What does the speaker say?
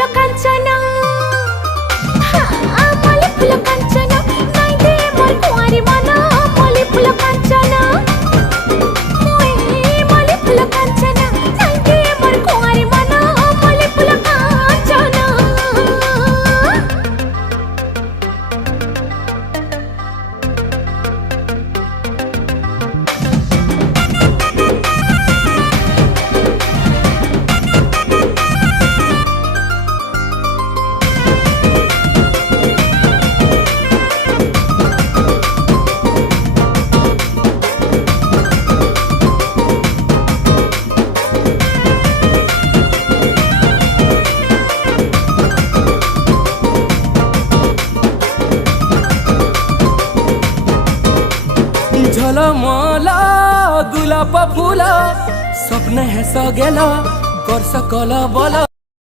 फुल कांचना मल्ली फुल कांचना नाई दे मोर कुंवारी मन मल्ली फुल कांचना मल्ली फुल कांचना नाई दे मोर कुंवारी मन मल्ली फुल कांचना। झलमला गुलाब फुला स्वप्न हे सगेला कर सकल बला।